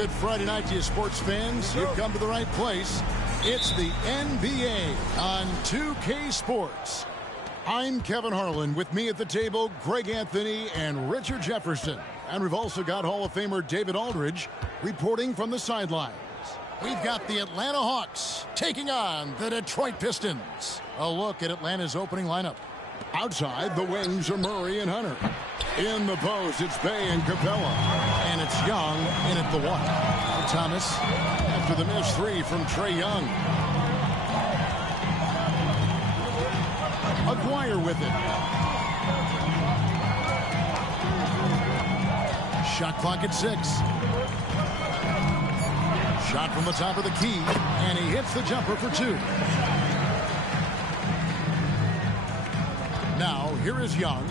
Good Friday night to you, sports fans. You've come to the right place. It's the NBA on 2K Sports. I'm Kevin Harlan. With me at the table, Greg Anthony and Richard Jefferson. And we've also got Hall of Famer David Aldridge reporting from the sidelines. We've got the Atlanta Hawks taking on the Detroit Pistons. A look at Atlanta's opening lineup. Outside, the wings are Murray and Hunter. In the post, it's Bay and Capella. And it's Young in at the one. Thomas after the missed three from Trae Young. Aguirre with it. Shot clock at 6. Shot from the top of the key, and he hits the jumper for 2. Now, here is Young.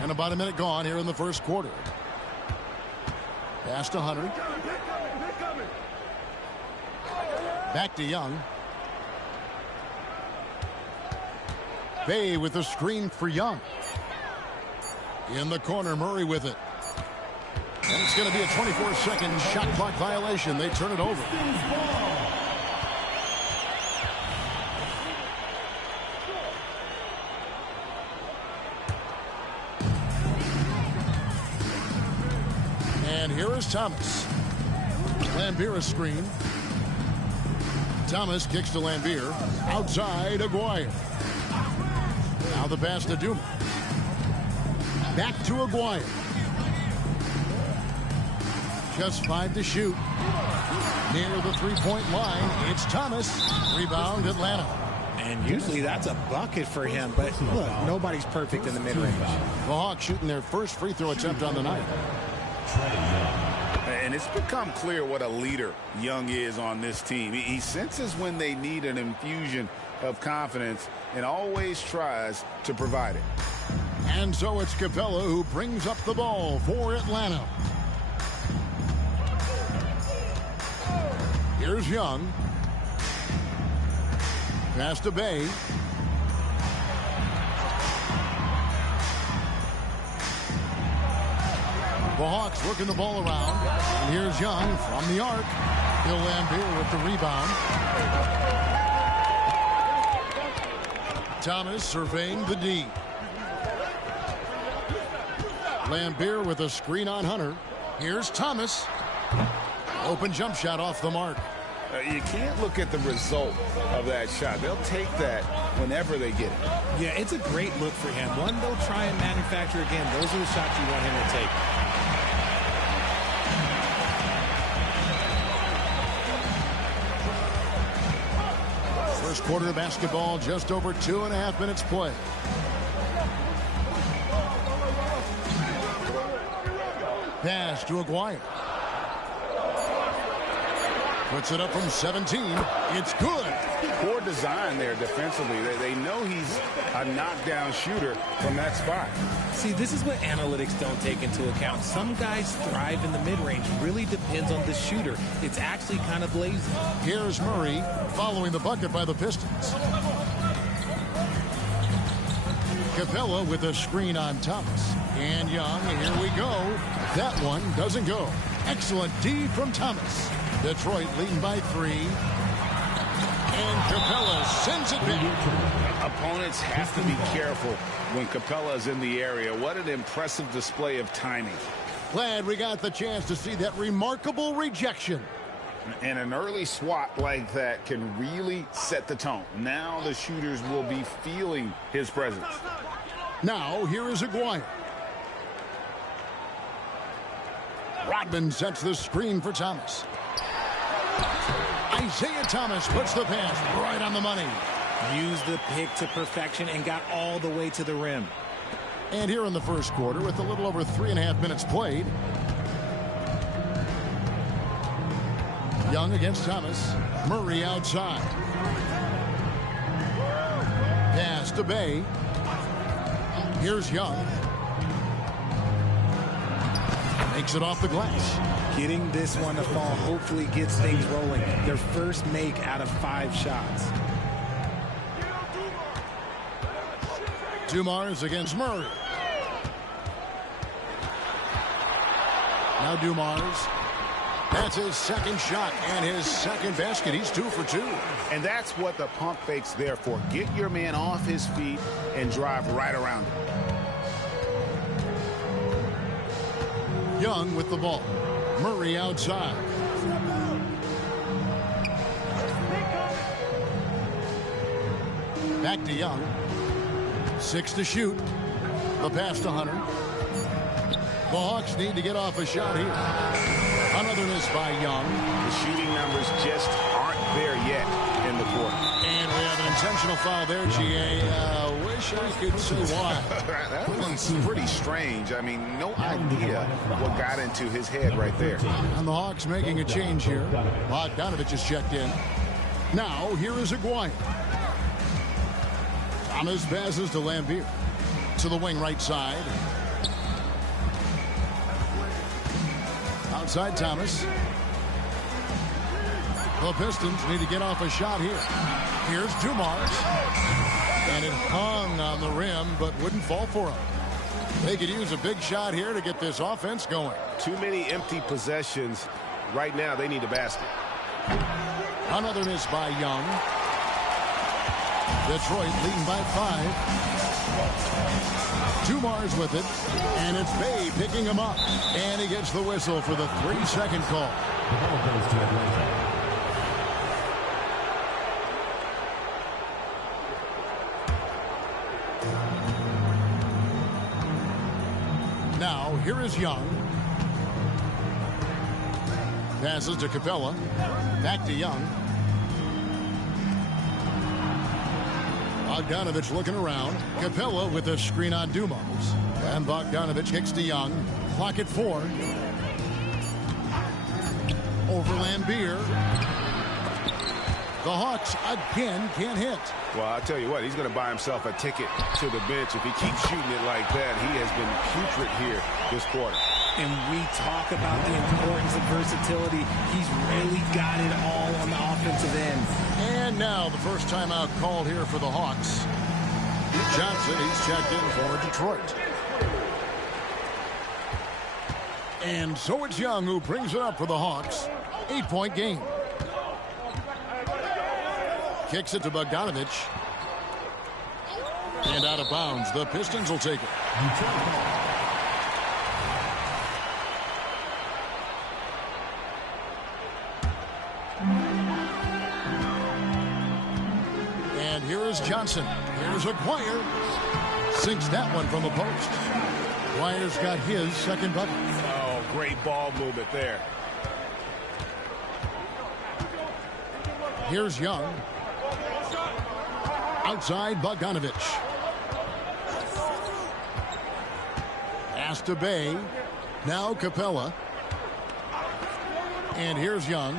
And about a minute gone here in the first quarter. Pass to Hunter. Back to Young. Bay with a screen for Young. In the corner, Murray with it. And it's going to be a 24-second shot clock violation. They turn it over. And here is Thomas. Lambeer a screen. Thomas kicks to Lambeer. Outside, Aguirre. Now the pass to Duma. Back to Aguirre. Just 5 to shoot. Near the three-point line, it's Thomas. Rebound, Atlanta. And usually that's a bucket for him, but look, nobody's perfect in the mid-range. The Hawks shooting their first free throw attempt on the night. And it's become clear what a leader Young is on this team. He senses when they need an infusion of confidence and always tries to provide it. And so it's Capella who brings up the ball for Atlanta. Here's Young. Pass to Bay. The Hawks working the ball around. And here's Young from the arc. Bill Lambeer with the rebound. Thomas surveying the D. Lambeer with a screen on Hunter. Here's Thomas. Open jump shot off the mark. You can't look at the result of that shot. They'll take that whenever they get it. Yeah, it's a great look for him. One they'll try and manufacture again. Those are the shots you want him to take. First quarter of basketball, just over 2.5 minutes play. Pass to Aguirre. Puts it up from 17. It's good. Poor design there defensively. They know he's a knockdown shooter from that spot. See, this is what analytics don't take into account. Some guys thrive in the mid-range. Really depends on the shooter. It's actually kind of lazy. Here's Murray following the bucket by the Pistons. Capella with a screen on Thomas. And Young, here we go. That one doesn't go. Excellent D from Thomas. Detroit leading by 3. And Capella sends it back. Opponents have to be careful when Capella is in the area. What an impressive display of timing. Glad we got the chance to see that remarkable rejection. And an early swat like that can really set the tone. Now the shooters will be feeling his presence. Now here is Aguirre. Rodman sets the screen for Thomas. Isaiah Thomas puts the pass right on the money. Used the pick to perfection and got all the way to the rim. And here in the first quarter, with a little over 3.5 minutes played. Young against Thomas. Murray outside. Pass to Bay. Here's Young. Makes it off the glass. Getting this one to fall hopefully gets things rolling. Their first make out of 5 shots. Dumars against Murray. Now Dumars. That's his second shot and his second basket. He's 2 for 2. And that's what the pump fake's there for. Get your man off his feet and drive right around him. Young with the ball. Murray outside. Back to Young. 6 to shoot. The pass to Hunter. The Hawks need to get off a shot here. Another miss by Young. The shooting numbers just aren't there yet in the quarter. And we have an intentional foul there, GA. Wish I could see why. That one's pretty strange. I mean, no idea what got into his head right there. And the Hawks making a change here. Bogdanovich is checked in. Now, here is Aguirre. Thomas passes to Lambier. To the wing right side. Outside Thomas. The Pistons need to get off a shot here. Here's Dumars. And it hung on the rim, but wouldn't fall for him. They could use a big shot here to get this offense going. Too many empty possessions. Right now, they need a basket. Another miss by Young. Detroit leading by 5. Dumars with it. And it's Bay picking him up. And he gets the whistle for the 3-second call. The ball goes to Atlanta. Now, here is Young. Passes to Capella. Back to Young. Bogdanovich looking around. Capella with a screen on Dumars. And Bogdanovich kicks to Young. Clock at 4. Over Lambier. The Hawks again can't hit. Well, I'll tell you what, he's going to buy himself a ticket to the bench. If he keeps shooting it like that, he has been putrid here this quarter. And we talk about the importance of versatility. He's really got it all on the offensive end. And now the first timeout called here for the Hawks. Johnson, he's checked in for Detroit. And so it's Young who brings it up for the Hawks. 8-point game. Kicks it to Bogdanovich. And out of bounds. The Pistons will take it. And here is Johnson. Here's Aguirre. Sinks that one from the post. Aguirre's got his second bucket. Oh, great ball movement there. Here's Young. Outside Bogdanovich. Pass to Bay. Now Capella. And here's Young.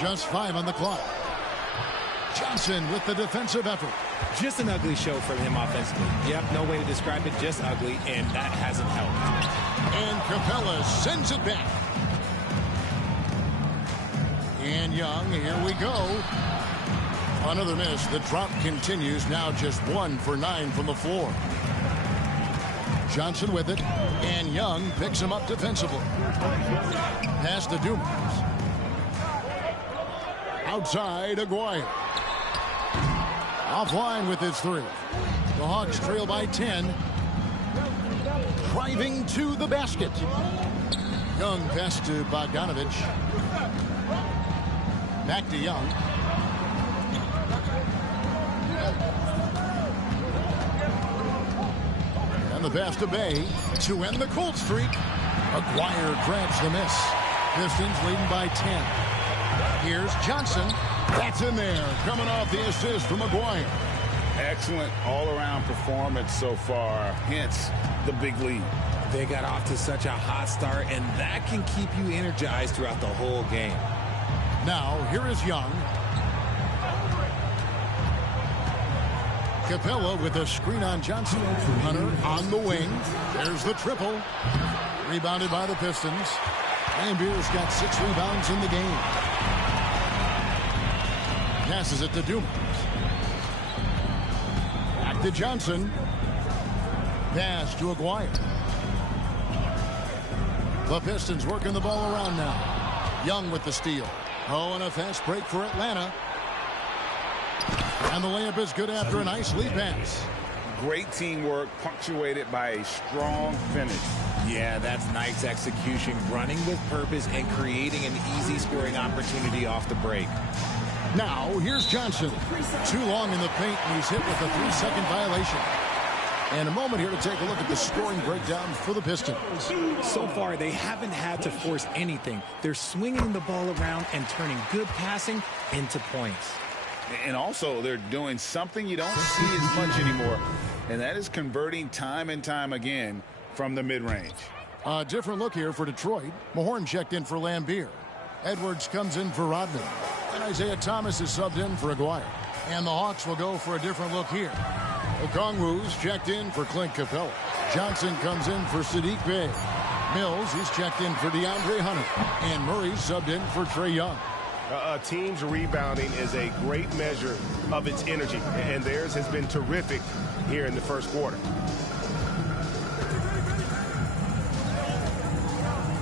Just 5 on the clock. Johnson with the defensive effort. Just an ugly show from him offensively. Yep, no way to describe it, just ugly, and that hasn't helped. And Capella sends it back. And Young, here we go. Another miss. The drop continues. Now just 1 for 9 from the floor. Johnson with it. And Young picks him up defensively. Pass to Dumars. Outside Aguirre. Offline with his 3. The Hawks trail by 10. Driving to the basket. Young pass to Bogdanovich. Back to Young. And the pass to Bay to end the cold streak. Aguirre grabs the miss. Pistons leading by 10. Here's Johnson. That's in there. Coming off the assist from Aguirre. Excellent all-around performance so far. Hence the big lead. They got off to such a hot start, and that can keep you energized throughout the whole game. Now, here is Young. Capella with a screen on Johnson. Hunter on the wing. There's the triple. Rebounded by the Pistons. Lambier's got 6 rebounds in the game. Passes it to Dumars. Back to Johnson. Pass to Aguirre. The Pistons working the ball around now. Young with the steal. Oh, and a fast break for Atlanta. And the layup is good after a nice lead pass. Great teamwork punctuated by a strong finish. Yeah, that's nice execution, running with purpose and creating an easy scoring opportunity off the break. Now, here's Johnson. Too long in the paint, and he's hit with a 3-second violation. And a moment here to take a look at the scoring breakdown for the Pistons. So far, they haven't had to force anything. They're swinging the ball around and turning good passing into points. And also, they're doing something you don't see as much anymore, and that is converting time and time again from the mid-range. A different look here for Detroit. Mahorn checked in for Lambeer. Edwards comes in for Rodman. And Isaiah Thomas is subbed in for Aguirre. And the Hawks will go for a different look here. Okongwu's checked in for Clint Capella. Johnson comes in for Sadiq Bey. Mills, he's checked in for DeAndre Hunter. And Murray's subbed in for Trae Young. A team's rebounding is a great measure of its energy, and theirs has been terrific here in the first quarter.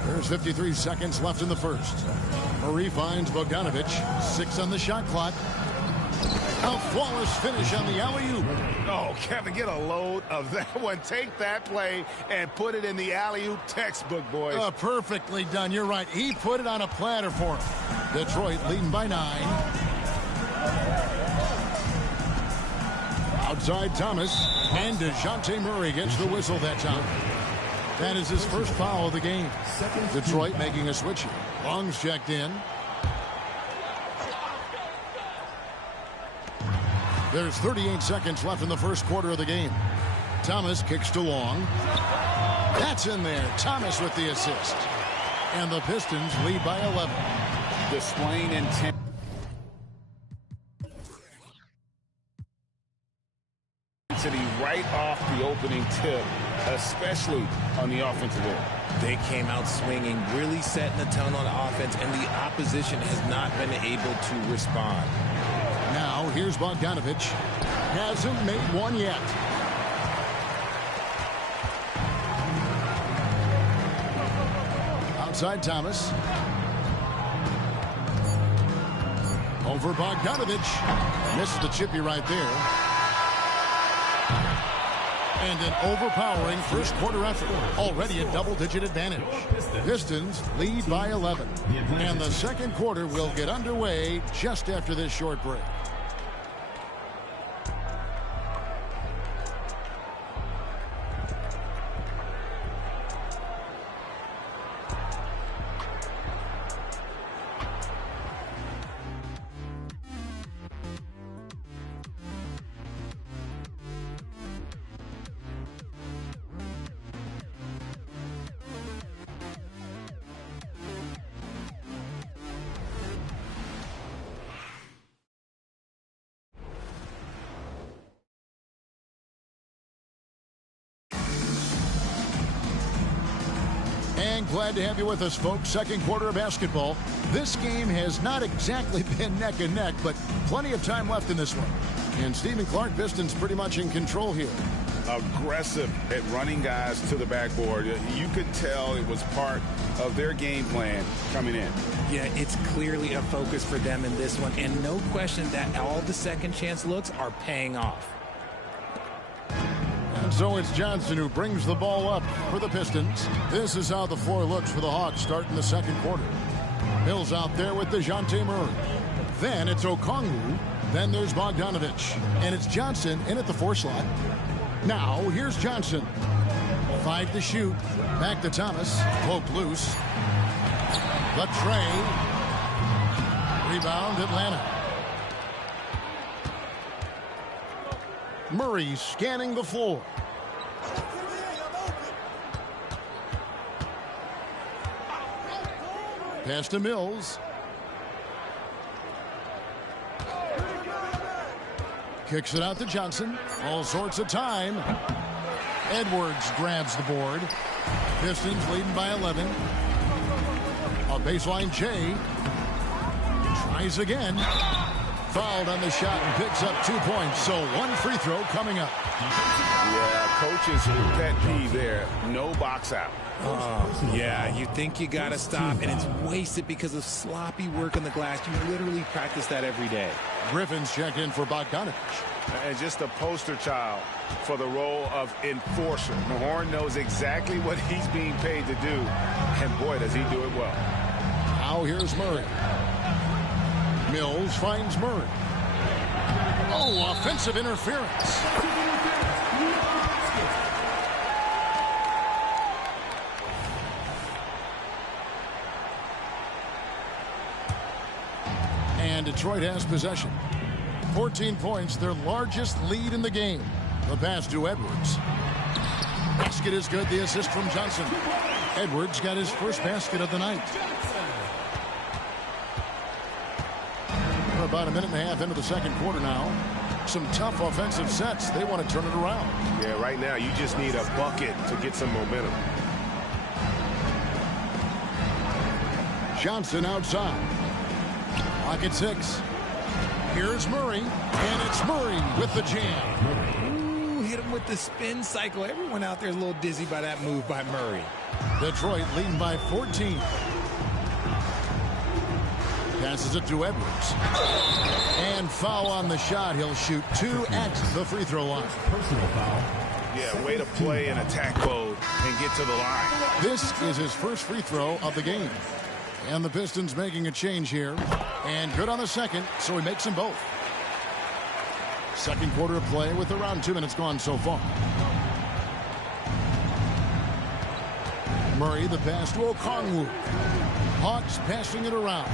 There's 53 seconds left in the first. Murray finds Bogdanovic. 6 on the shot clock. A flawless finish on the alley-oop. Oh, Kevin, get a load of that one. Take that play and put it in the alley-oop textbook, boys. Perfectly done. You're right. He put it on a platter for him. Detroit leading by 9. Outside Thomas. And DeJounte Murray gets the whistle that time. That is his first foul of the game. Detroit making a switch here. Long's checked in. There's 38 seconds left in the first quarter of the game. Thomas kicks to Long. That's in there. Thomas with the assist. And the Pistons lead by 11. Displaying intent. Right off the opening tip, especially on the offensive end. They came out swinging, really setting the tone on offense, and the opposition has not been able to respond. Now, here's Bogdanovic. Hasn't made one yet. Outside Thomas. Over Bogdanovic. Misses the chippy right there. And an overpowering first quarter effort. Already a double-digit advantage. Pistons lead by 11. And the second quarter will get underway just after this short break. And glad to have you with us, folks. Second quarter of basketball. This game has not exactly been neck and neck, but plenty of time left in this one. And Stephen Clark, Pistons pretty much in control here. Aggressive at running guys to the backboard. You could tell it was part of their game plan coming in. Yeah, it's clearly a focus for them in this one, and no question that all the second chance looks are paying off. And so it's Johnson who brings the ball up for the Pistons. This is how the floor looks for the Hawks starting the second quarter. Mills out there with DeJounte Murray. Then it's Okongwu. Then there's Bogdanovic. And it's Johnson in at the 4 slot. Now, here's Johnson. 5 to shoot. Back to Thomas. Poke loose. The tray. Rebound, Atlanta. Murray scanning the floor. Pass to Mills. Kicks it out to Johnson. All sorts of time. Edwards grabs the board. Pistons leading by 11. A baseline Jay. Tries again. Fouled on the shot and picks up 2 points. So one free throw coming up. Yeah, coach's pet peeve there. No box out. Yeah, you think you got to stop, and it's wasted because of sloppy work on the glass. You literally practice that every day. Griffin's checked in for Bogdanovich. And just a poster child for the role of enforcer. Mahorn knows exactly what he's being paid to do, and boy, does he do it well. Now here's Murray. Mills finds Murray. Oh, offensive interference. And Detroit has possession. 14 points, their largest lead in the game. The pass to Edwards. Basket is good, the assist from Johnson. Edwards got his first basket of the night. We're about a minute and a half into the second quarter now. Some tough offensive sets. They want to turn it around. Yeah, right now you just need a bucket to get some momentum. Johnson outside. Clock at 6. Here's Murray, and it's Murray with the jam. Ooh, hit him with the spin cycle. Everyone out there is a little dizzy by that move by Murray. Detroit leading by 14. Passes it to Edwards. And foul on the shot. He'll shoot 2 at the free throw line. Personal foul. Yeah, way to play in attack mode and get to the line. This is his first free throw of the game. And the Pistons making a change here. And good on the second, so he makes them both. Second quarter of play with around 2 minutes gone so far. Murray, the pass to Okongwu. Hawks passing it around.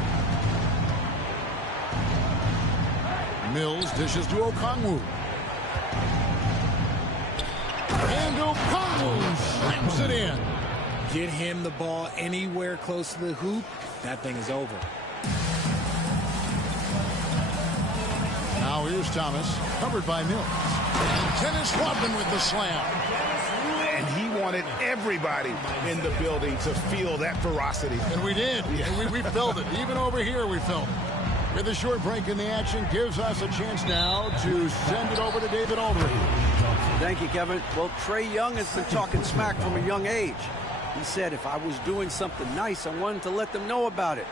Mills dishes to Okongwu. And Okongwu slams it in. Get him the ball anywhere close to the hoop, that thing is over. Now here's Thomas, covered by Mills. And Dennis Rodman with the slam. And he wanted everybody in the building to feel that ferocity. And we did. Yeah. And we felt it. Even over here we felt it. With a short break in the action, gives us a chance now to send it over to David Aldridge. Thank you, Kevin. Well, Trae Young has been talking smack from a young age. He said if I was doing something nice, I wanted to let them know about it.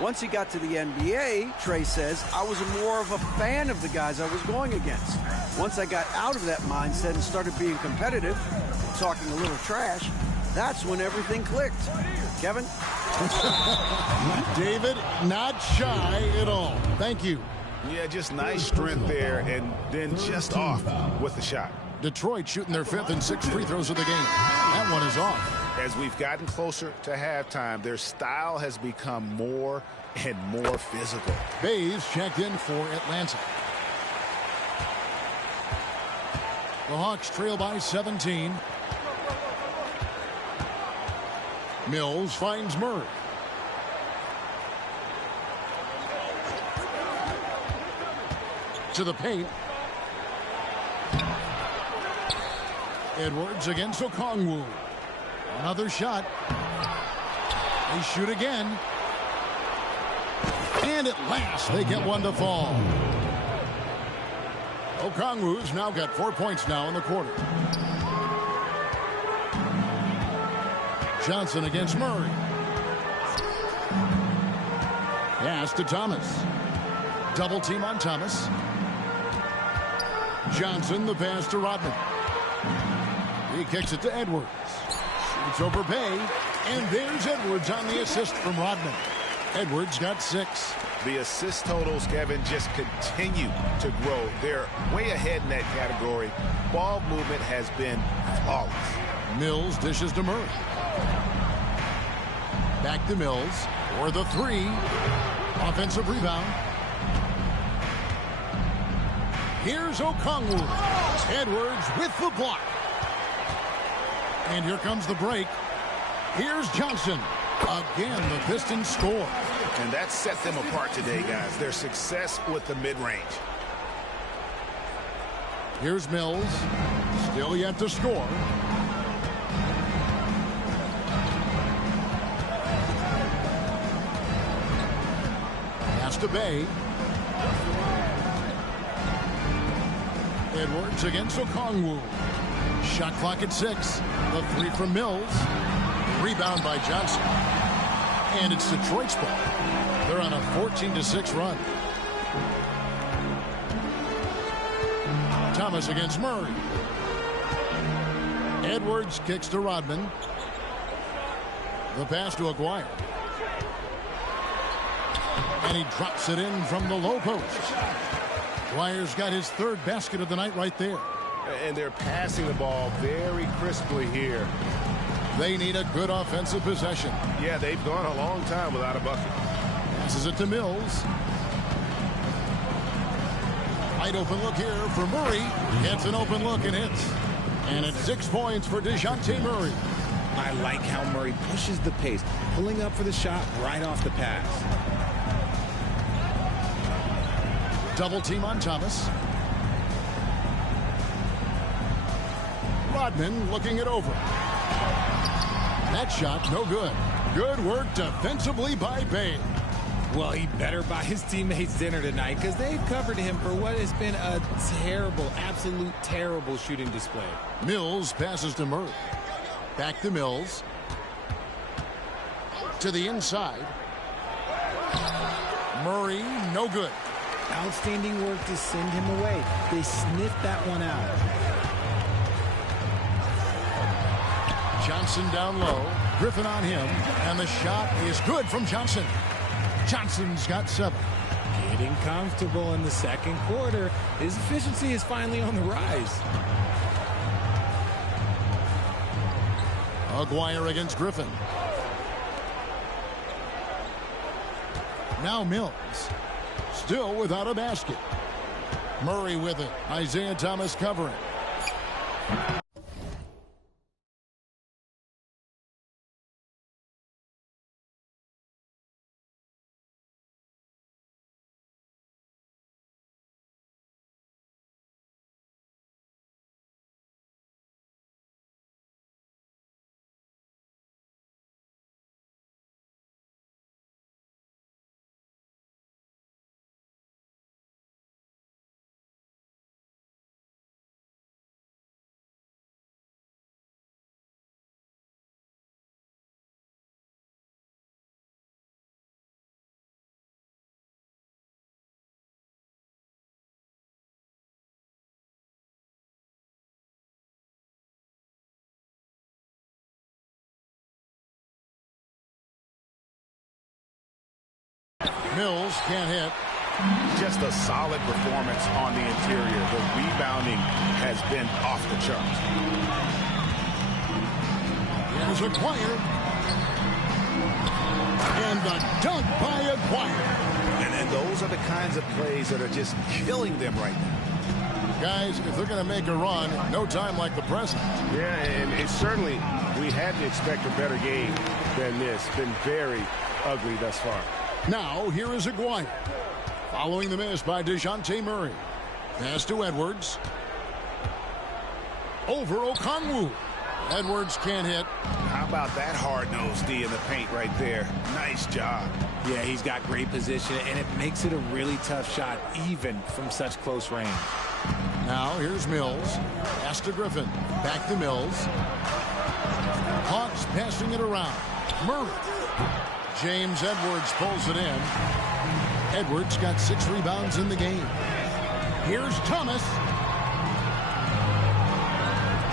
Once he got to the NBA, Trae says, I was more of a fan of the guys I was going against. Once I got out of that mindset and started being competitive, talking a little trash, that's when everything clicked. Kevin? David, not shy at all. Thank you. Yeah, just nice strength there, and then just off with the shot. Detroit shooting their 5th and 6th free throws of the game. That one is off. As we've gotten closer to halftime, their style has become more and more physical. Bays checked in for Atlanta. The Hawks trail by 17. Mills finds Murray. To the paint. Edwards against Okongwu. Another shot. They shoot again. And at last, they get one to fall. Okongwu's now got 4 points now in the quarter. Johnson against Murray. Pass to Thomas. Double team on Thomas. Johnson, the pass to Rodman. He kicks it to Edwards. Shoots over Bay. And there's Edwards on the assist from Rodman. Edwards got 6. The assist totals, Kevin, just continue to grow. They're way ahead in that category. Ball movement has been flawless. Mills dishes to Murray. Back to Mills for the 3. Offensive rebound. Here's Okongwu. Edwards with the block. And here comes the break. Here's Johnson. Again, the Pistons score. And that set them apart today, guys. Their success with the mid-range. Here's Mills. Still yet to score. Pass to Bay. Edwards against Okongwu. Shot clock at 6. The three from Mills. Rebound by Johnson. And it's Detroit's ball. They're on a 14-6 run. Thomas against Murray. Edwards kicks to Rodman. The pass to Aguirre. And he drops it in from the low post. Aguirre's got his third basket of the night right there. And they're passing the ball very crisply here. They need a good offensive possession. Yeah, they've gone a long time without a bucket. Passes it to Mills. Wide open look here for Murray. Gets an open look and hits. And it's 6 points for DeJounte Murray. I like how Murray pushes the pace, pulling up for the shot right off the pass. Double team on Thomas. Rodman looking it over. That shot no good. Good work defensively by Bay. Well, he better buy his teammates dinner tonight because they've covered him for what has been a terrible, absolute terrible shooting display. Mills passes to Murray. Back to Mills. To the inside. Murray, no good. Outstanding work to send him away. They sniffed that one out. Johnson down low. Griffin on him. And the shot is good from Johnson. Johnson's got 7. Getting comfortable in the second quarter. His efficiency is finally on the rise. Aguirre against Griffin. Now Mills. Still without a basket. Murray with it. Isaiah Thomas covering. Mills can't hit. Just a solid performance on the interior. The rebounding has been off the charts. Here's Aguirre. And the dunk by Aguirre. And those are the kinds of plays that are just killing them right now. Guys, if they're going to make a run, no time like the present. Yeah, and it certainly, we had to expect a better game than this. Been very ugly thus far. Now, here is Aguirre. Following the miss by DeJounte Murray. Pass to Edwards. Over Okongwu. Edwards can't hit. How about that hard-nosed D in the paint right there? Nice job. Yeah, he's got great position, and it makes it a really tough shot, even from such close range. Now, here's Mills. Pass to Griffin. Back to Mills. Hawks passing it around. Murray. James Edwards pulls it in. Edwards got 6 rebounds in the game. Here's Thomas.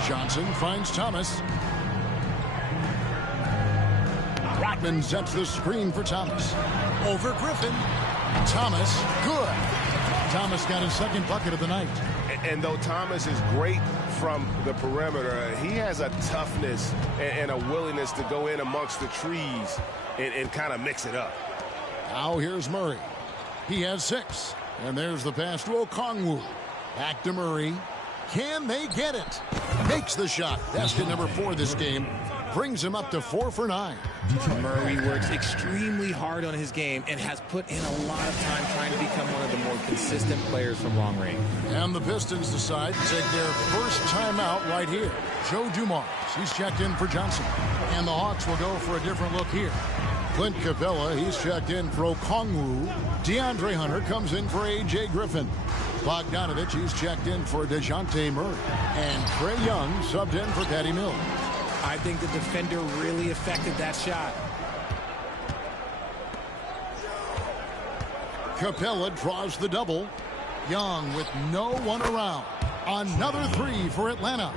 Johnson finds Thomas. Rodman sets the screen for Thomas. Over Griffin. Thomas, good. Thomas got his second bucket of the night. And though Thomas is great from the perimeter, he has a toughness and a willingness to go in amongst the trees and kind of mix it up. Now here's Murray. He has 6. And there's the pass to Okongwu. Back to Murray. Can they get it? Makes the shot. Basket number 4 this game. Brings him up to 4 for 9. Murray works extremely hard on his game and has put in a lot of time trying to become one of the more consistent players from long range. And the Pistons decide to take their first timeout right here. Joe Dumars, he's checked in for Johnson. And the Hawks will go for a different look here. Clint Capella, he's checked in for Okongwu. DeAndre Hunter comes in for A.J. Griffin. Bogdanovich, he's checked in for DeJounte Murray. And Trae Young subbed in for Patty Mills. I think the defender really affected that shot. Capella draws the double. Young with no one around. Another three for Atlanta.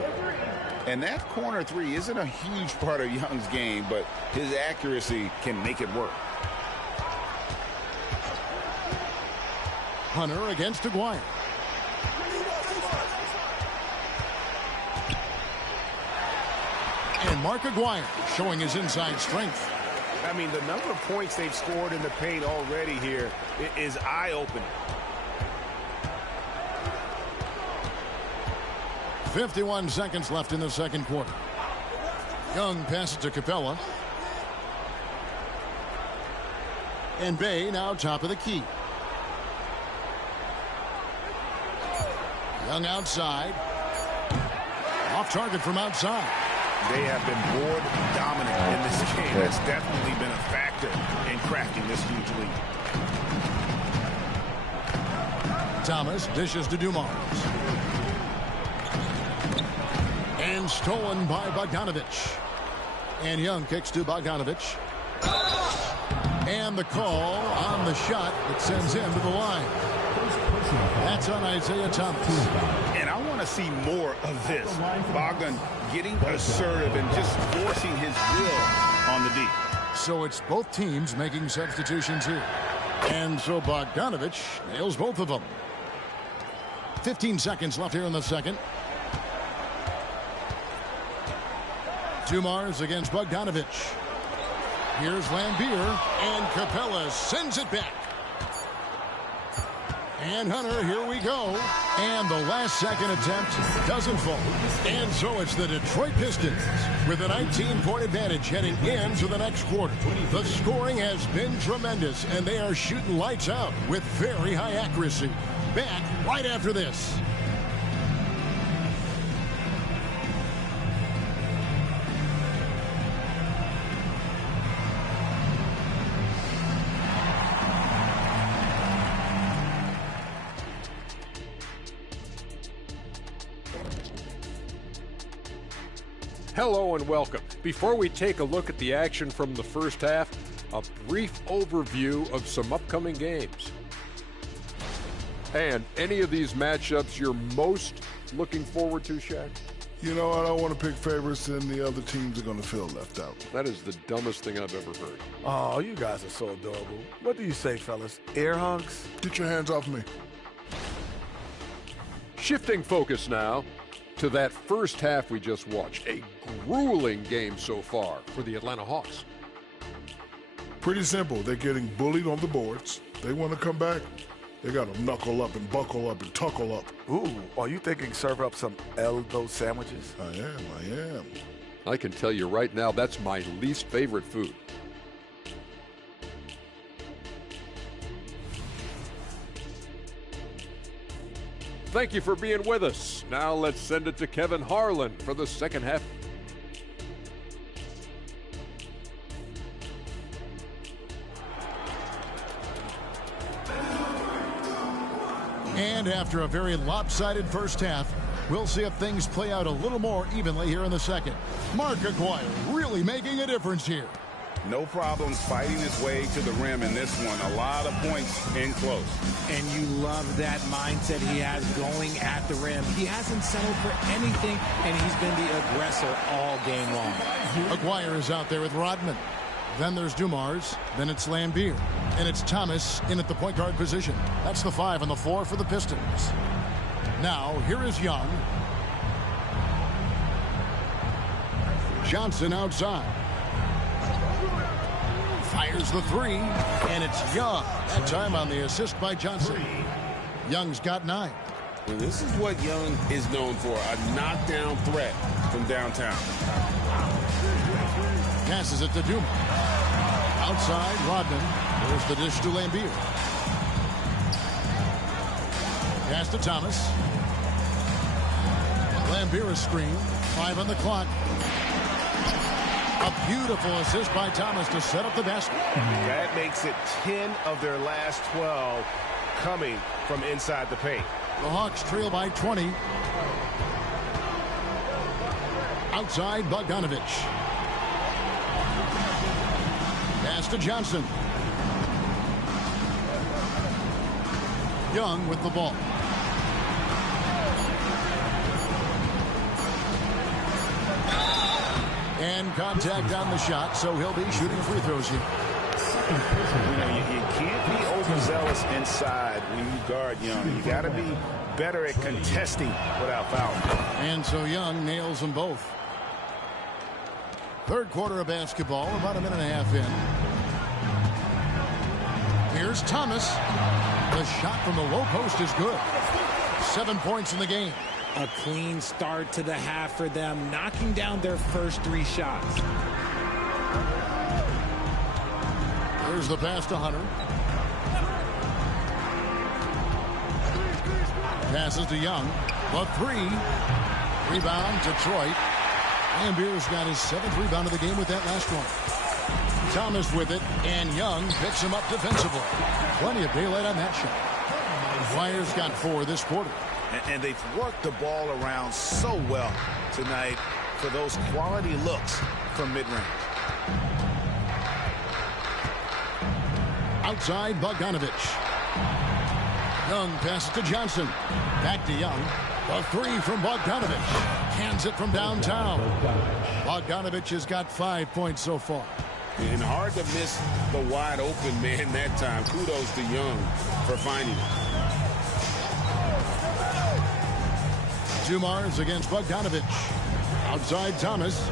And that corner three isn't a huge part of Young's game, but his accuracy can make it work. Hunter against Aguirre. And Mark Aguirre showing his inside strength. I mean, the number of points they've scored in the paint already here is eye-opening. 51 seconds left in the second quarter. Young passes to Capella. And Bay now top of the key. Young outside. Off target from outside. They have been board dominant in this game. That's definitely been a factor in cracking this huge lead. Thomas dishes to Dumars. And stolen by Bogdanovich. And Young kicks to Bogdanovich. And the call on the shot that sends him to the line. That's on Isaiah Thomas. And I want to see more of this. Bogdan getting assertive and just forcing his will on the D. So it's both teams making substitutions here. And so Bogdanovich nails both of them. 15 seconds left here in the second. Dumars against Bogdanovich. Here's Lambier, and Capella sends it back. And Hunter, here we go. And the last second attempt doesn't fall. And so it's the Detroit Pistons with a 19-point advantage heading into the next quarter. The scoring has been tremendous, and they are shooting lights out with very high accuracy. Back right after this. Hello and welcome. Before we take a look at the action from the first half, a brief overview of some upcoming games. And any of these matchups you're most looking forward to, Shaq? You know, I don't want to pick favorites, and the other teams are going to feel left out. That is the dumbest thing I've ever heard. Oh, you guys are so adorable. What do you say, fellas? Air hugs? Get your hands off me. Shifting focus now to that first half we just watched. A grueling game so far for the Atlanta Hawks. Pretty simple. They're getting bullied on the boards. They want to come back. They got to knuckle up and buckle up and tuckle up. Ooh, are you thinking serve up some Eldo sandwiches? I am. I can tell you right now, that's my least favorite food. Thank you for being with us. Now let's send it to Kevin Harlan for the second half. And after a very lopsided first half, we'll see if things play out a little more evenly here in the second. Mark Aguirre really making a difference here. No problems fighting his way to the rim in this one. A lot of points in close. And you love that mindset he has going at the rim. He hasn't settled for anything, and he's been the aggressor all game long. Aguirre is out there with Rodman. Then there's Dumars. Then it's Lambier. And it's Thomas in at the point guard position. That's the 5 and the 4 for the Pistons. Now, here is Young. Johnson outside. Fires the 3, and it's Young. That time on the assist by Johnson. Young's got 9. Well, this is what Young is known for, a knockdown threat from downtown. Passes it to Dumars. Outside, Rodman. There's the dish to Lambier. Pass to Thomas. Lambier is screened. 5 on the clock. A beautiful assist by Thomas to set up the basket. That makes it 10 of their last 12 coming from inside the paint. The Hawks trail by 20. Outside, Bogdanovich. Pass to Johnson. Young with the ball. And contact on the shot, so he'll be shooting free throws here. You can't be overzealous inside when you guard Young. You got to be better at contesting without fouling. And so Young nails them both. Third quarter of basketball, about a minute and a half in. Here's Thomas. The shot from the low post is good. 7 points in the game. A clean start to the half for them, knocking down their first 3 shots. There's the pass to Hunter. Passes to Young. The 3. Rebound, Detroit. Ambier's got his 7th rebound of the game with that last one. Thomas with it, and Young picks him up defensively. Plenty of daylight on that shot. Flyers got 4 this quarter. And they've worked the ball around so well tonight for those quality looks from mid-range. Outside, Bogdanovich. Young passes to Johnson. Back to Young. The 3 from Bogdanovich. Hands it from downtown. Bogdanovich has got 5 points so far. And hard to miss the wide open man that time. Kudos to Young for finding it. Dumars against Bogdanovich. Outside Thomas.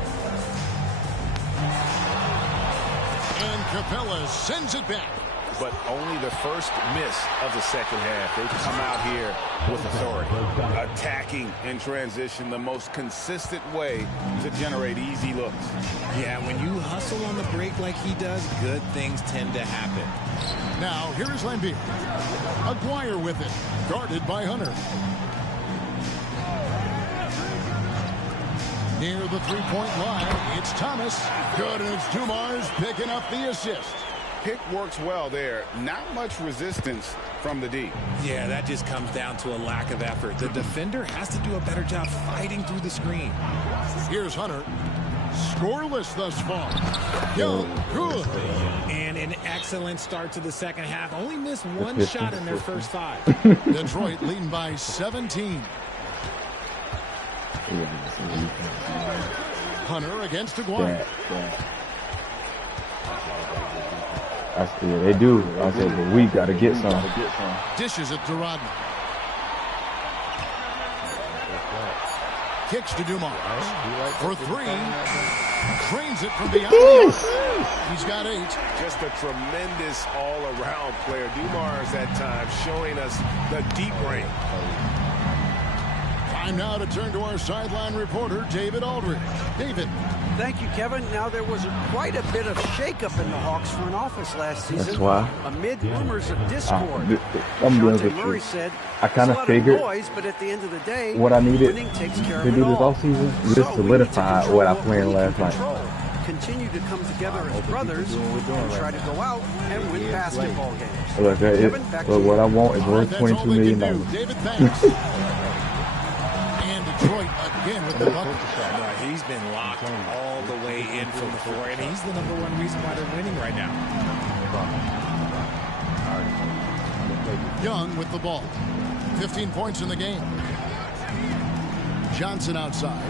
And Capella sends it back. But only the first miss of the second half. They come out here with authority. Attacking in transition, the most consistent way to generate easy looks. Yeah, when you hustle on the break like he does, good things tend to happen. Now, here's Lambier. Aguirre with it. Guarded by Hunter. Near the three-point line, it's Thomas. Good, and it's Dumars picking up the assist. Pick works well there. Not much resistance from the D. Yeah, that just comes down to a lack of effort. The defender has to do a better job fighting through the screen. Here's Hunter. Scoreless thus far. Young, good. And an excellent start to the second half. Only missed 1 shot in their first 5. Detroit leading by 17. Hunter against Aguirre. Yeah, they do. I said, but we got to get some. Dishes it to Rodman. Kicks to Dumars. For 3. Trains it from behind the arc. He's got 8. Just a tremendous all-around player. Dumars at times showing us the deep range. Time now to turn to our sideline reporter, David Aldridge. David. Thank you, Kevin. Now, there was quite a bit of shakeup in the Hawks front office last season. That's why. Amid rumors of discord. I'm Murray said, I kind of figured noise, but at the end of the day, what I needed takes care to of do it this all. offseason, just solidify what I planned last night. Continue to come together as brothers and try to go out and win basketball games. Look, what I want is worth $22 million. David Banks. And Detroit again with the bucket. He's been locked all the way in from the floor, and he's the #1 reason why they're winning right now. Young with the ball. 15 points in the game. Johnson outside.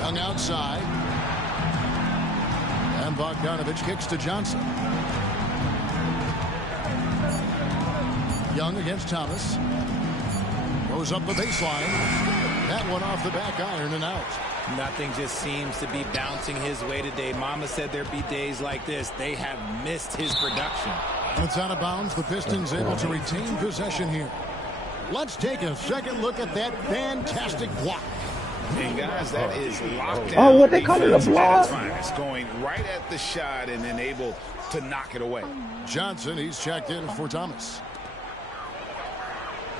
Young outside. And Bogdanovich kicks to Johnson. Young against Thomas. Goes up the baseline. That one off the back iron and out. Nothing just seems to be bouncing his way today. Mama said there'd be days like this. They have missed his production. It's out of bounds. The Pistons able to retain possession here. Let's take a second look at that fantastic block. And guys, that is locked down. Oh, what they call it, a block? It's going right at the shot and then able to knock it away. Johnson, he's checked in for Thomas.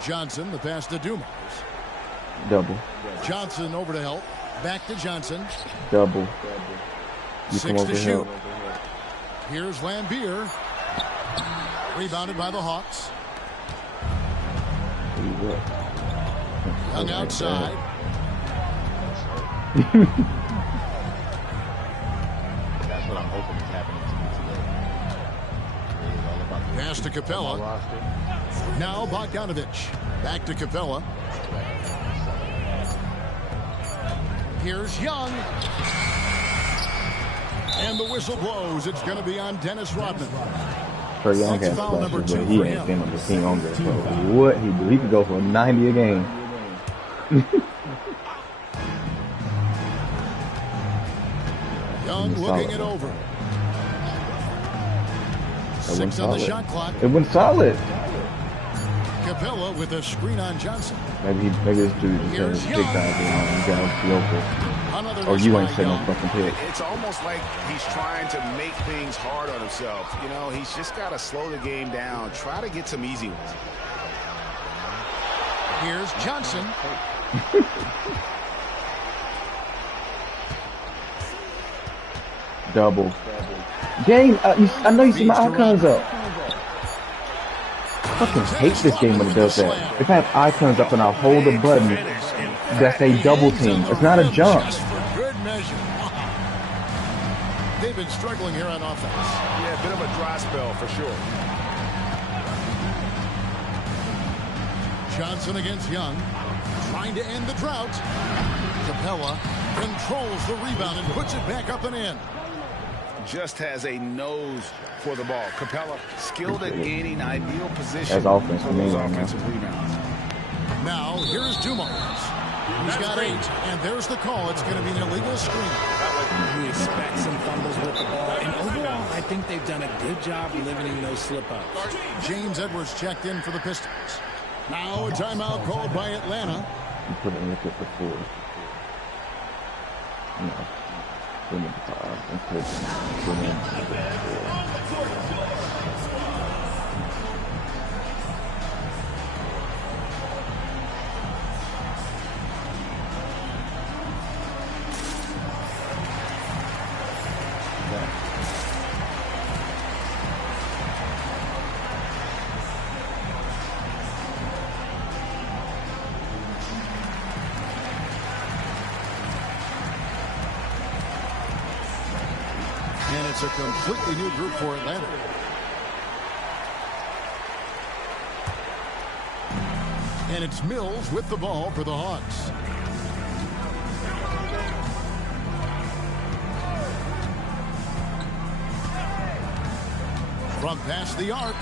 Johnson, the pass to Dumars. Double. Johnson over to help. Back to Johnson. Double. You 6 to shoot. Help. Here's Lambier. Rebounded by the Hawks. Young outside. That's what I'm hoping is happening to me today. Pass to Capella. Now Bogdanovich. Back to Capella. Here's Young. And the whistle blows. It's going to be on Dennis Rodman. Trae Young has flashes, but he ain't been on the team on this. So what he do? He could go for 90 a game. Young looking it over. 6 on the shot clock. It went solid. Capella with a screen on Johnson. Maybe this dude just has his big guys around and got the open. Or you ain't setting no fucking pick. It's almost like he's trying to make things hard on himself. You know, he's just got to slow the game down. Try to get some easy ones. Here's Johnson. Double. Game, I know you see my icons up. I fucking hate this game when it does that. If I have icons up and I'll hold the button, that's a double team. It's not a jump. Good measure. They've been struggling here on offense. Yeah, a bit of a dry spell for sure. Johnson against Young. Trying to end the drought. Capella controls the rebound and puts it back up and in. Just has a nose for the ball. Capella skilled at gaining ideal position. That's offense for me. Offensive rebounds. Now here's Dumars. He's got 8, and there's the call. It's going to be an illegal screen. We expect some fumbles with the ball, and overall, I think they've done a good job limiting those slip-ups. James Edwards checked in for the Pistons. Now a timeout called by Atlanta. You put in with it before. No. Put in the 5 and put in the 4. And it's a completely new group for Atlanta. And it's Mills with the ball for the Hawks. From past the arc.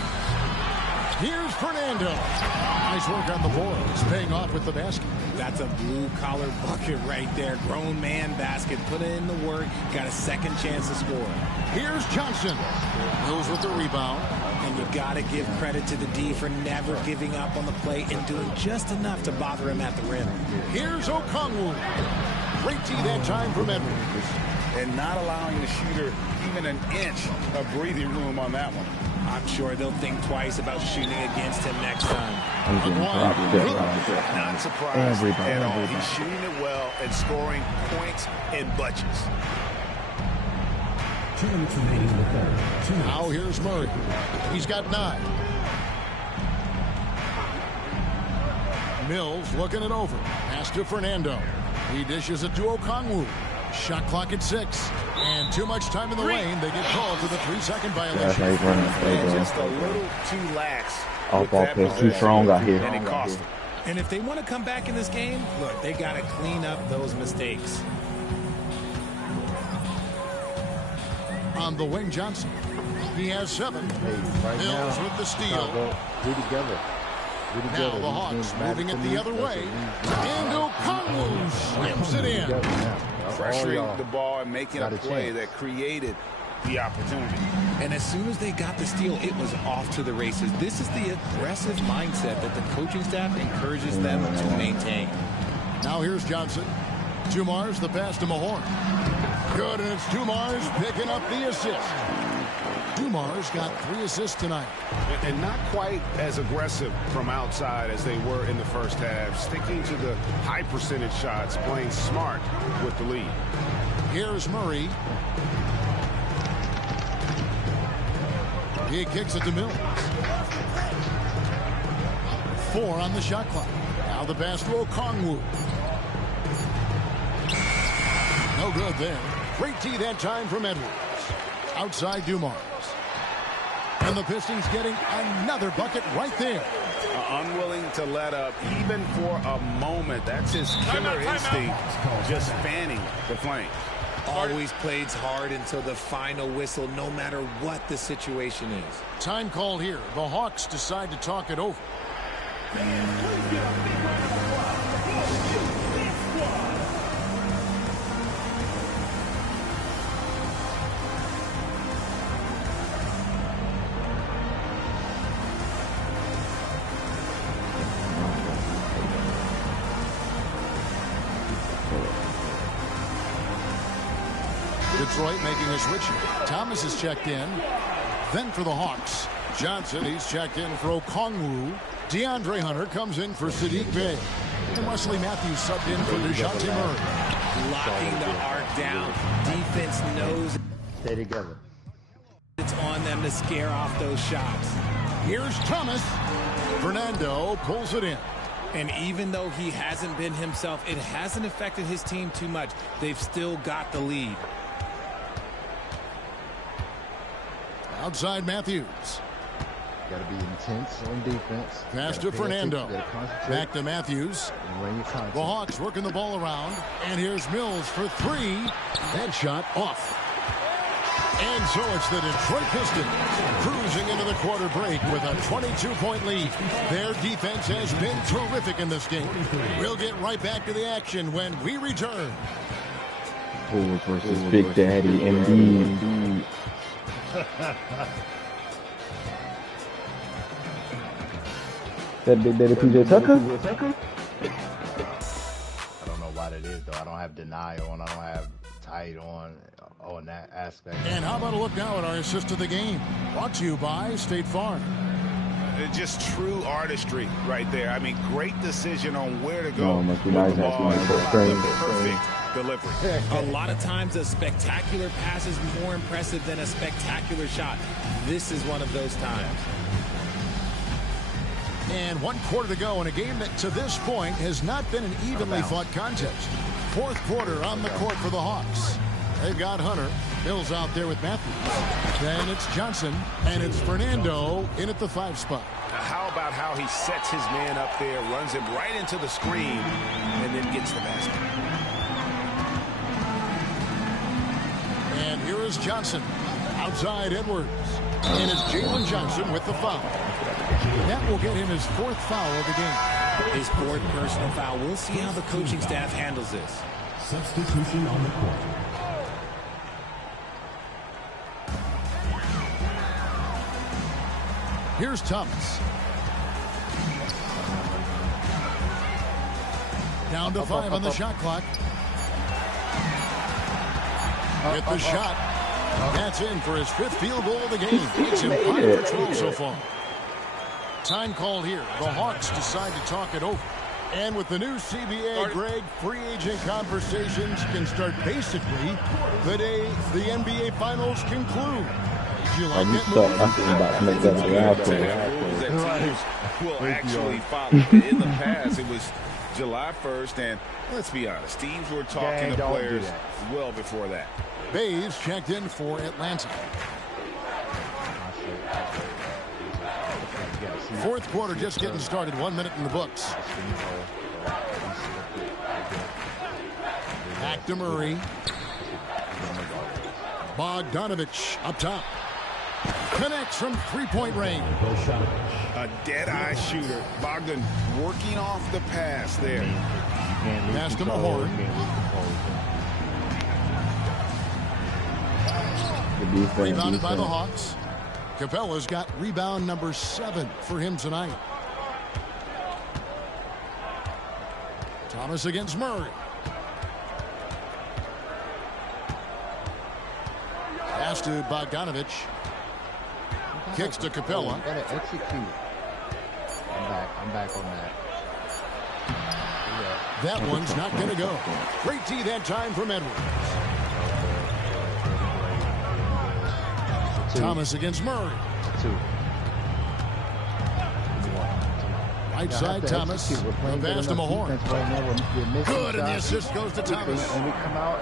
Here's Fernando. Nice work on the boards, paying off with the basket. That's a blue-collar bucket right there. Grown man basket. Put in the work. Got a second chance to score. Here's Johnson. Mills with the rebound. And you got to give credit to the D for never giving up on the play and doing just enough to bother him at the rim. Here's Okongwu. Great tee that time from Edwards. And not allowing the shooter even an inch of breathing room on that one. I'm sure they'll think twice about shooting against him next time. Not surprised at all. He's shooting it well and scoring points in bunches. 2 minutes remaining in the third. Now here's Murray. He's got 9. Mills looking it over. Pass to Fernando. He dishes it to Okongwu. Shot clock at 6. And too much time in the lane. They get called for the 3-second violation. And just a little too lax. Off ball play too strong out here. And it cost them. And if they want to come back in this game, look, they got to clean up those mistakes. On the wing, Johnson. He has 7. Mills with the steal. We together. Now the Hawks moving it the other way. And Okongwu slams it in. Pressuring the ball and making a play that created the opportunity. And as soon as they got the steal, it was off to the races. This is the aggressive mindset that the coaching staff encourages them to maintain. Now here's Johnson. Dumars, the pass to Mahorn. Good, and it's Dumars picking up the assist. Dumars got 3 assists tonight. And not quite as aggressive from outside as they were in the first half. Sticking to the high percentage shots, playing smart with the lead. Here's Murray. He kicks it to Mills. 4 on the shot clock. Now the pass to Okongwu. No good there. Great D that time from Edwards. Outside Dumars. And the Pistons getting another bucket right there. Unwilling to let up even for a moment. That's his killer instinct, just fanning the flame. Always plays hard until the final whistle, no matter what the situation is. Time call here. The Hawks decide to talk it over. Detroit making a switch. Thomas is checked in. Then for the Hawks, Johnson, he's checked in for Okongwu. DeAndre Hunter comes in for Sadiq Bey. And Wesley Matthews subbed in for DeJounte Murray. Locking the arc down. Defense knows stay together. It's on them to scare off those shots. Here's Thomas. Fernando pulls it in. And even though he hasn't been himself, it hasn't affected his team too much. They've still got the lead. Outside Matthews. Got to be intense on defense. Pass to Fernando. Back to Matthews. The Hawks working the ball around. And here's Mills for 3. That shot off. And so it's the Detroit Pistons cruising into the quarter break with a 22-point lead. Their defense has been terrific in this game. We'll get right back to the action when we return. Bulls versus Big Daddy, indeed. That Big Daddy PJ Tucker? I don't know why that is, though. I don't have denial and I don't have tight on that aspect. And how about a look now at our assist of the game? Brought to you by State Farm. Just true artistry right there. I mean, great decision on where to go with the nice ball. The perfect delivery. A lot of times a spectacular pass is more impressive than a spectacular shot. This is one of those times. And 1 quarter to go in a game that to this point has not been an evenly fought contest. 4th quarter on the court for the Hawks. They've got Hunter. Mills out there with Matthews. Then it's Johnson, and it's Fernando in at the 5 spot. How about how he sets his man up there, runs him right into the screen, and then gets the basket. And here is Johnson. Outside Edwards. And it's Jalen Johnson with the foul. That will get him his 4th foul of the game. His 4th personal foul. We'll see how the coaching staff handles this. Substitution on the court. Here's Thomas. Down to 5 on the shot clock. With the shot. That's in for his 5th field goal of the game. It's him 5 for 12 so far. Time called here. The Hawks decide to talk it over. And with the new CBA, Greg, free agent conversations can start basically the day the NBA Finals conclude. You like that move? About to make that Will actually follow. In the past, it was July 1st, and let's be honest, teams were talking to players well before that. Bays checked in for Atlanta. 4th quarter just getting started. 1 minute in the books. Back to Murray. Bogdanovich up top. Connects from 3-point range. A dead-eye shooter. Bogdan working off the pass there. Pass to Mahorn. Rebounded by the Hawks. Capella's got rebound number 7 for him tonight. Thomas against Murray. Pass to Bogdanovich. Kicks to Capella. Gotta execute. I'm back on that. That one's not going to go. Great D that time from Edwards. Thomas against Murray. Right side, Thomas. The pass to Mahorn. Good, and the assist goes to Thomas.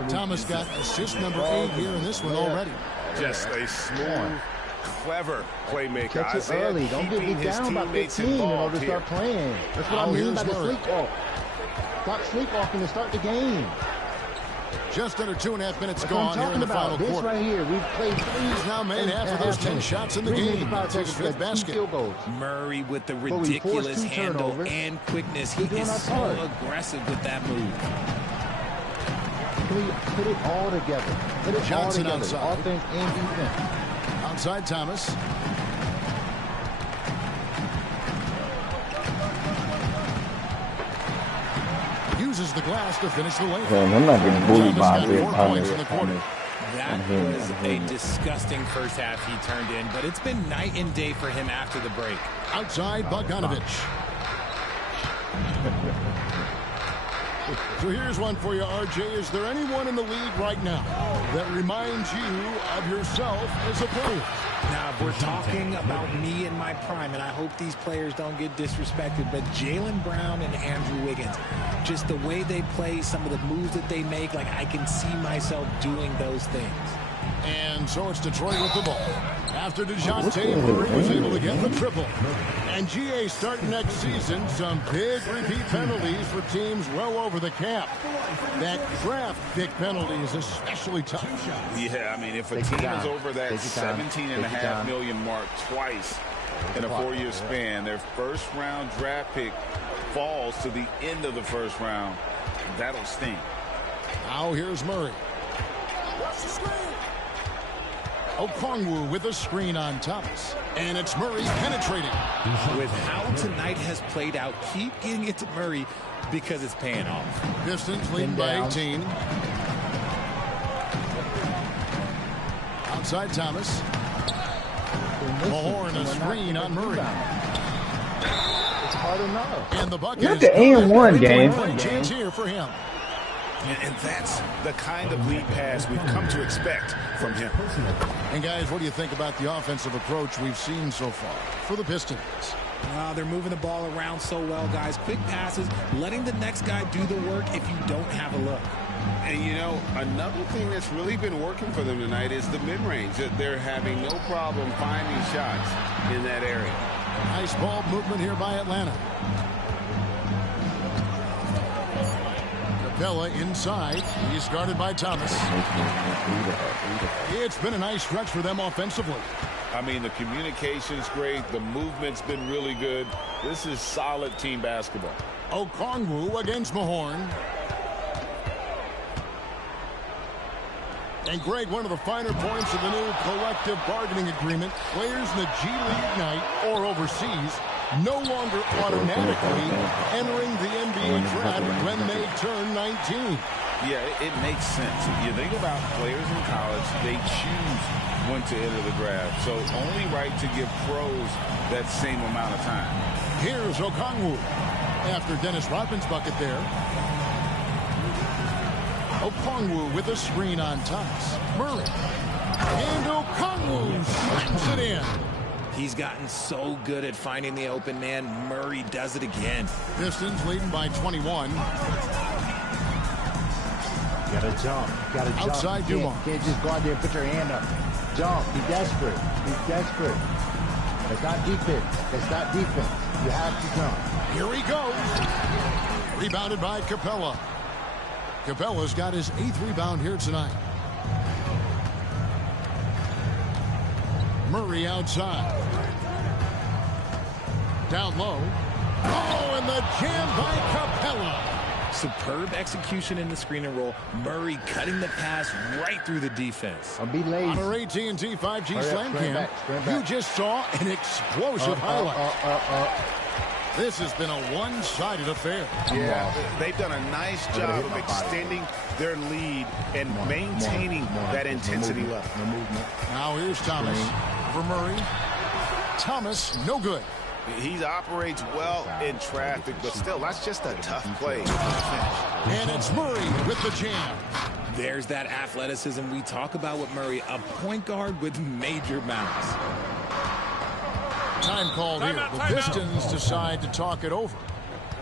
Thomas got assist number 8 here in this one already. Just a smooth, clever playmaker. Catch it early. Don't get beat down by 15 in order to start playing. That's what I mean by the sleepwalk. Stop sleepwalking and start the game. Just under 2.5 minutes gone here in the final this quarter. Right here, we've played He's now made half of those 10 shots in the game. That's his 5th basket. Murray with the ridiculous handle and quickness. He is so aggressive with that move. We put it all together. Put it Johnson all together. outside. Offense and defense. Outside Thomas. Uses the glass to finish the lane. Man, I'm not getting bullied by this. That was a disgusting first half he turned in, but it's been night and day for him after the break. Outside Bogdanovich. So here's one for you, RJ. Is there anyone in the league right now that reminds you of yourself as a player? Now, if we're talking about me in my prime, and I hope these players don't get disrespected, but Jaylen Brown and Andrew Wiggins, just the way they play, some of the moves that they make, like I can see myself doing those things. And so it's Detroit with the ball. After DeJounte Murray was able to get the triple. And GA starting next season, some big repeat penalties for teams well over the cap. That draft pick penalty is especially tough. Yeah, I mean, if a team is over that $17.5 million mark twice in a 4-year span, their first-round draft pick falls to the end of the first round. That'll sting. Now here's Murray. Okongwu with a screen on Thomas. And it's Murray penetrating. With how tonight has played out, keep getting it to Murray because it's paying off. Pistons leading by 18. Outside Thomas. Mahorn a screen on Murray. It's hard enough. And the bucket Not is the and-1 game. Chance here for him. And that's the kind of lead pass we've come to expect from him. And guys, what do you think about the offensive approach we've seen so far for the Pistons? They're moving the ball around so well, guys. Quick passes, letting the next guy do the work if you don't have a look. And, you know, another thing that's really been working for them tonight is the mid-range. They're having no problem finding shots in that area. Nice ball movement here by Atlanta. Capella inside. He's guarded by Thomas. It's been a nice stretch for them offensively. I mean, the communication's great. The movement's been really good. This is solid team basketball. Okongwu against Mahorn. And Greg, one of the finer points of the new collective bargaining agreement, players in the G League Ignite or overseas no longer automatically entering the NBA draft when they turn 19. Yeah, it makes sense. If you think about players in college, they choose when to enter the draft. So it's only right to give pros that same amount of time. Here's Okongwu after Dennis Rodman's bucket there. Okongwu with a screen on Thomas. Murray. And Okongwu slams it in. He's gotten so good at finding the open man. Murray does it again. Pistons leading by 21. Gotta jump. Gotta jump. Outside Dumont. Can't just go out there and put your hand up. Jump. Be desperate. Be desperate. That's not defense. That's not defense. You have to jump. Here he goes. Rebounded by Capella. Capella's got his 8th rebound here tonight. Murray outside. Down low. Oh, and the jam by Capella. Superb execution in the screen and roll. Murray cutting the pass right through the defense. I'll be lazy. On our AT&T 5G Slam Cam, you just saw an explosive highlight. This has been a one-sided affair. Yeah, they've done a nice job of extending their lead and maintaining that intensity level. Now here's Thomas for Murray. Thomas, no good. He operates well in traffic, but still, that's just a tough play. And it's Murray with the jam. There's that athleticism we talk about with Murray, a point guard with major bounce. Time called here. The Pistons decide to talk it over.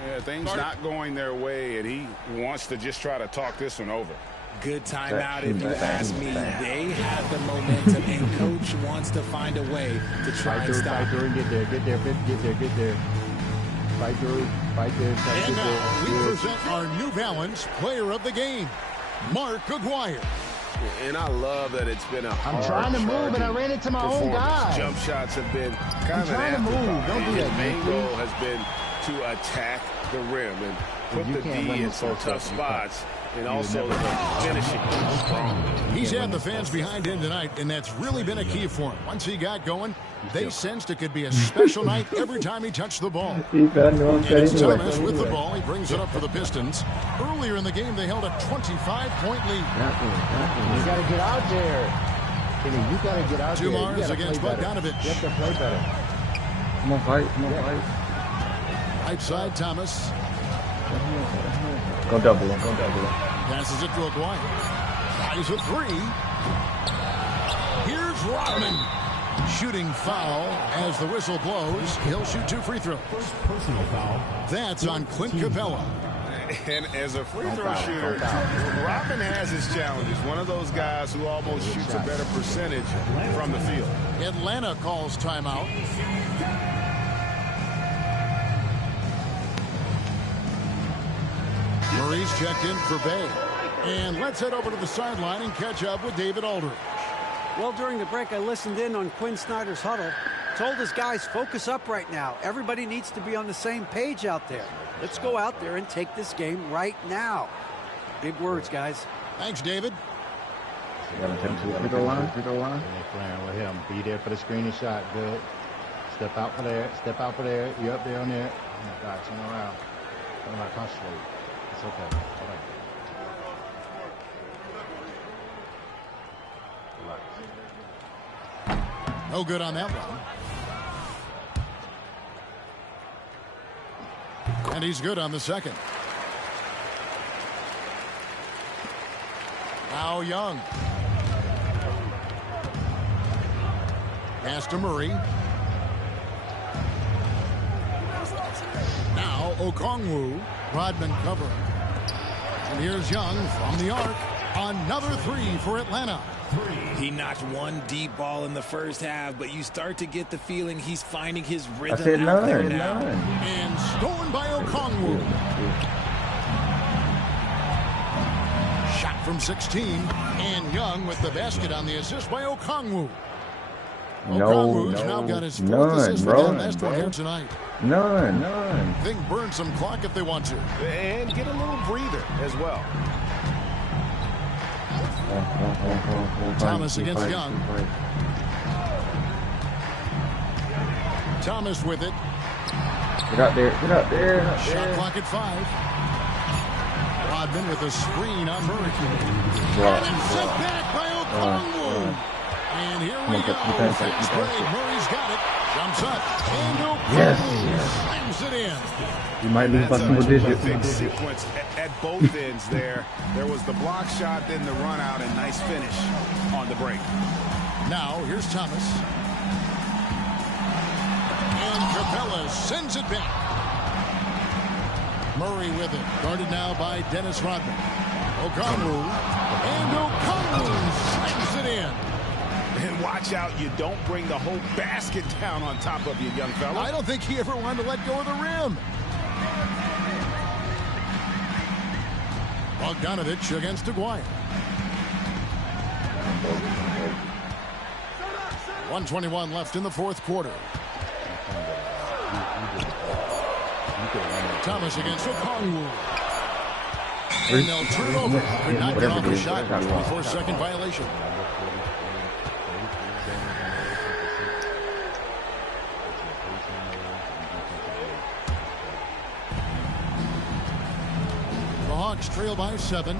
Yeah, things not going their way, and he wants to just try to talk this one over. Good timeout, if you ask me. They have the momentum, and Coach wants to find a way to try and stop. Fight through and get there. Get there. Fight through. Fight there. And now we present our New Balance player of the game, Mark Aguirre. And I love that it's been a hard, I'm trying to move, and I ran into my own guy. Jump shots have been kind of trying to move. Don't do that. His main goal has been to attack the rim and put the D in some tough spots. And also finishing strong. He's had the fans behind him tonight, and that's really been a key for him. Once he got going, they sensed it could be a special night every time he touched the ball. And it's Thomas with the ball. He brings it up for the Pistons. Earlier in the game, they held a 25-point lead. You got to get out there. Kenny, you got to get out there. Dumars against Bogdanovich. You have to play better. Come on, fight. Right side, Thomas. Go double him. Passes it to Aguirre. Tries a three. Here's Rodman. Shooting foul as the whistle blows. He'll shoot 2 free throws. Personal foul. That's on Clint Capella. And as a free throw shooter, Rodman has his challenges. One of those guys who almost shoots a better percentage from the field. Atlanta calls timeout. Murray's checked in for Bay. And let's head over to the sideline and catch up with David Aldridge. Well, during the break, I listened in on Quinn Snyder's huddle. Told his guys, focus up right now. Everybody needs to be on the same page out there. Let's go out there and take this game right now. Big words, guys. Thanks, David. Free throw line. They're playing with him. Be there for the screening shot. Good. Step out for there. You up there on there. Oh, my God. Turn around. Concentrate. It's okay. All right. No good on that one. And he's good on the second. Now Young. Pass to Murray. Now Okongwu. Rodman covering. And here's Young from the arc. Another three for Atlanta. He knocked one deep ball in the first half, but you start to get the feeling he's finding his rhythm out there now. And stolen by Okongwu. Shot from 16. And Young with the basket on the assist by Okongwu. Okongwu's now got his fourth assist for that last one here tonight. None. They can burn some clock if they want to. And get a little breather as well. Thomas against Young. Thomas with it. Get out there. Shot clock at 5. Rodman with a screen on Murray. And sent back by Okongwu. And here we go. Fast break. Murray's got it. Jumps up. And Okongwu slams it in. You might lose by single digits. Big sequence at both ends there. There was the block shot, then the run out, and nice finish on the break. Now, here's Thomas. And Capella sends it back. Murray with it. Guarded now by Dennis Rodman. Okongwu. And Okongwu slams it in. And watch out, you don't bring the whole basket down on top of you, young fella. I don't think he ever wanted to let go of the rim. Bogdanovich against Aguirre. 1:21 left in the fourth quarter. Thomas against Okongwu. And they'll turn it over. Could not get off the shot. 24-second violation. The Hawks trail by 7.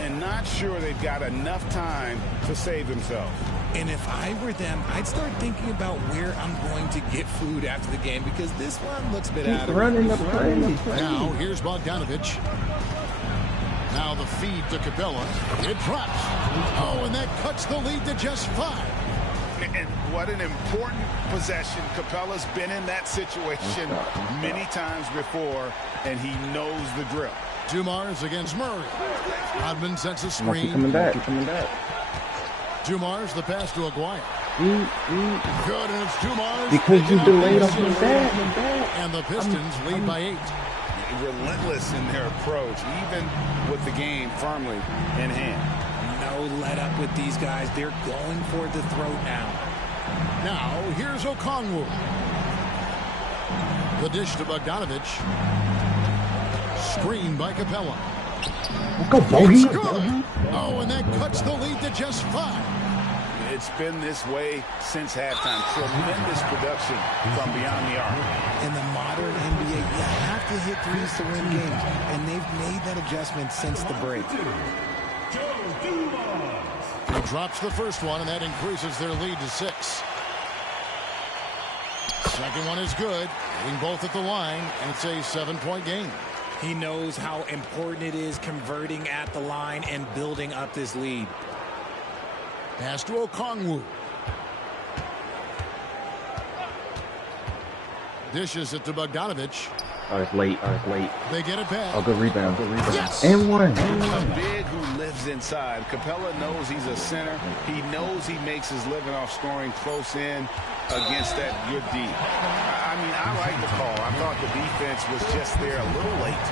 And not sure they've got enough time to save themselves. And if I were them, I'd start thinking about where I'm going to get food after the game, because this one looks a bit out of it. Now, here's Bogdanovich. Now the feed to Capella. It drops. Oh, and that cuts the lead to just 5. And what an important possession. Capella's been in that situation many times before, and he knows the drill. Dumars against Murray. Rodman sets a screen. Coming back. Dumars, the pass to Aguirre. Good, and it's Dumars. Because you delayed off the bat. And the Pistons lead by 8. Relentless in their approach, even with the game firmly in hand. No let up with these guys. They're going for the throat now. Now, here's Okongwu. The dish to Bogdanovich. Screen by Capella. Let's go, Bogey. Oh, and that cuts the lead to just 5. It's been this way since halftime. Tremendous production from beyond the arc. In the modern NBA, you have to hit threes to win games, and they've made that adjustment since the break. He drops the first one, and that increases their lead to 6. Second one is good. Hitting both at the line, and it's a 7-point game. He knows how important it is converting at the line and building up this lead. Pass to Okongwu. Dishes it to Bogdanovich. Oh, it's late. They get it back. Oh, good rebound. Yes! And one. A big who lives inside. Capella knows he's a center. He knows he makes his living off scoring close in against that good D. I mean, I like the call. I thought the defense was just there a little late.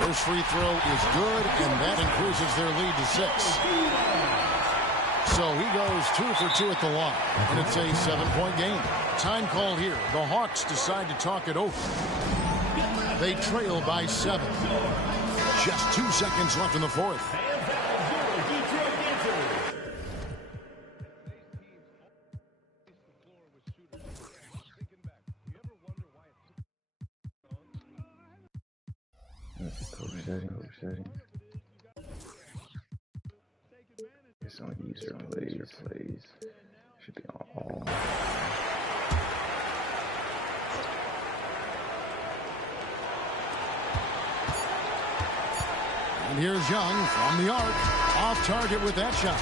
First free throw is good, and that increases their lead to 6. So he goes 2 for 2 at the line, and it's a 7-point game. Time call here. The Hawks decide to talk it over. They trail by 7. Just 2 seconds left in the fourth. It's on user plays. Should be on all. And here's Young from the arc. Off target with that shot.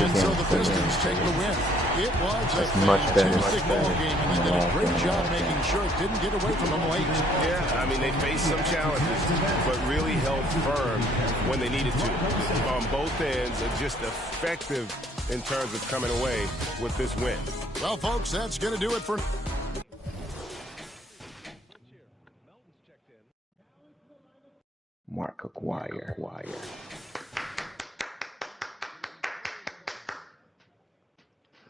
And so the Pistons take the win. It was a fantastic ball game, and they did a great job making sure it didn't get away from them late. Yeah, I mean, they faced some challenges, but really held firm when they needed to. On both ends, just effective in terms of coming away with this win. Well, folks, that's going to do it for... Mark Aguirre.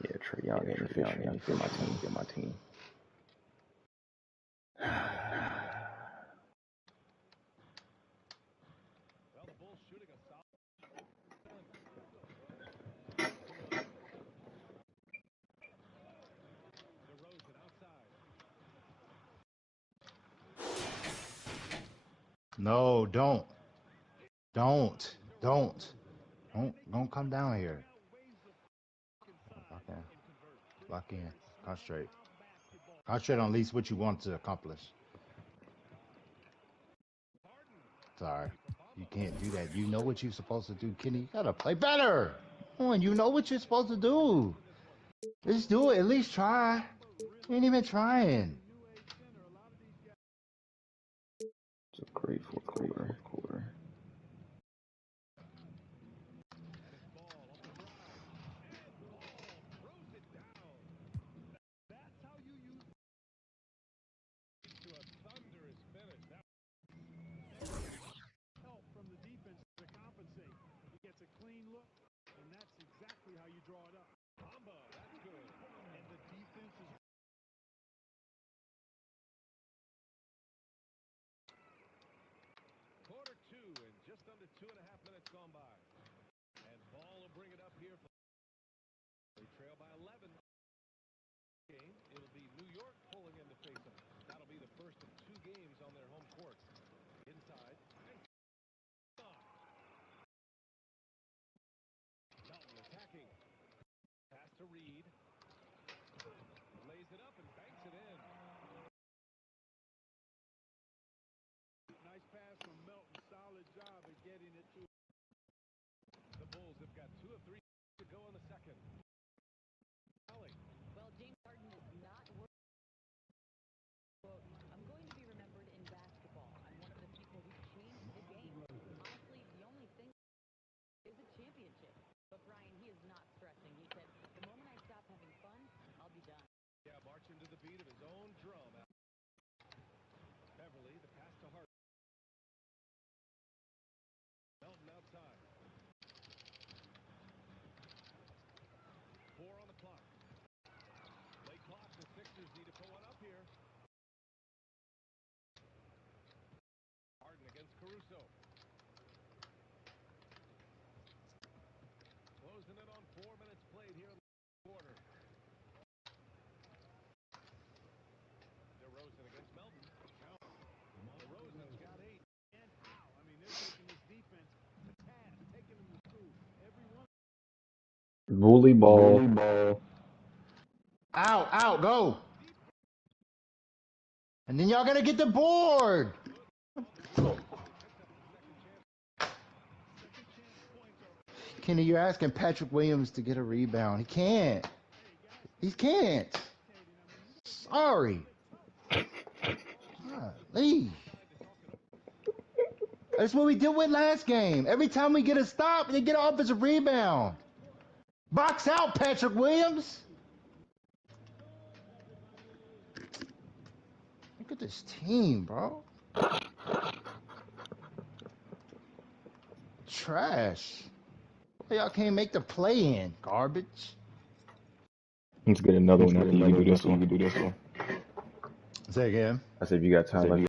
Yeah, Trae Young ain't feel my team. No, don't come down here. Lock in. Concentrate on at least what you want to accomplish. Sorry, you can't do that. You know what you're supposed to do, Kenny. You gotta play better. Come on, you know what you're supposed to do. Just do it. At least try. You ain't even trying. It's a great fourth quarter. Bully ball. Out, go. And then y'all gotta get the board. Kenny, you're asking Patrick Williams to get a rebound. He can't. He can't. Sorry. Golly. That's what we did with last game. Every time we get a stop, they get an offensive rebound. Box out, Patrick Williams. Look at this team, bro. Trash. Y'all can't make the play in. Garbage. Let's get another one after you do this one. Say again. I said, if you got time left.